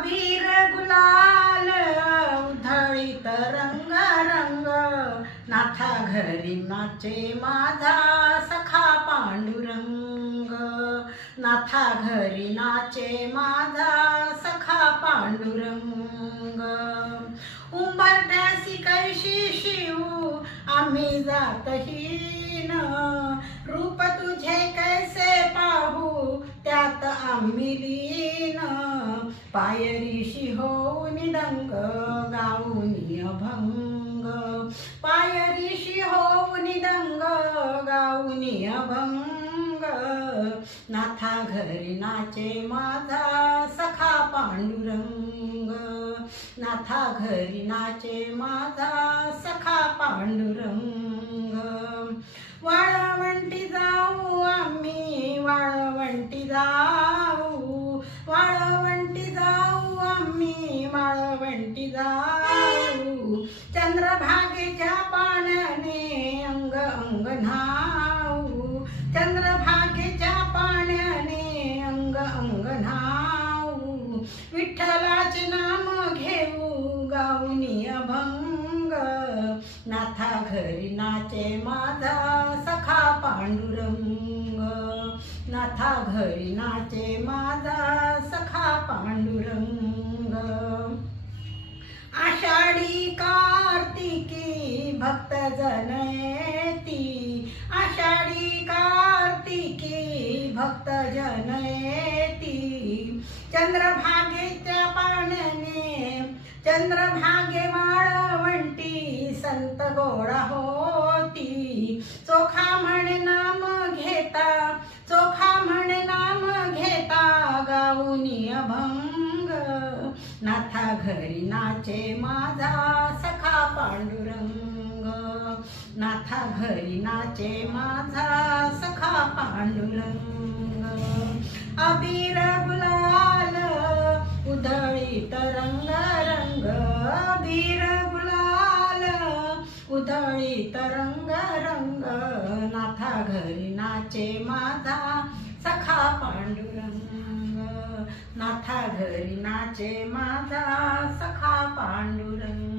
वीर गुलाल उधळीत रंग रंग, नाथा घरी नाचे माझा सखा पांडुरंग. नाथा घरी नाचे माझा सखा पांडुरंग. उंबरठ्यासी कैशी शिवू आम्ही जातहीन, रूप तुझे कैसे पाहू त्यात आम्ही लीन. पायरीशी होऊन दंग गाऊनी अभंग, पायरीशी होऊन दंग गाऊनी अभंग. नाथा घरी नाचे माझा सखा पांडुरंग. नाथा घरी नाचे माझा सखा पांडुरंग. वाळवंटी जाऊ आम्ही वाळवंटी जाऊ, वाळवंटी जाऊ आम्ही वाळवंटी जाऊ. चंद्रभागेच्या पाण्याने अंग अंग न्हाऊ, चंद्रभागेच्या पाण्याने अंग अंग न्हाऊ. विठ्ठलाचे नाम घेऊ गाऊनी अभंग, नाथा घरी नाचे माझा सखा पांडुरंग. नाथा घरी नाचे माझा सखा पांडुरंग. आषाढी कार्तिकी भक्त जन येती, आषाढी कार्तिकी भक्त जन येती. चंद्रभागेच्या पाण्याने चंद्रभागे वाळवंटी संत गोळा होती. चोखा म्हणे नाम घेता, चोखा म्हणे नाम घेता गाऊनी अभंग. नाथा घरी नाचे माझा सखा पांडुरंग. नाथा घरी नाचे माझा सखा पांडुरंग. अबीर गुलाल उधळीत रंग रंग, अबीर गुलाल उधळीत रंग रंग. नाथा घरी नाचे माझा सखा पांडुरंग. नाथा घरी नाचे माझा सखा पांडुरंग.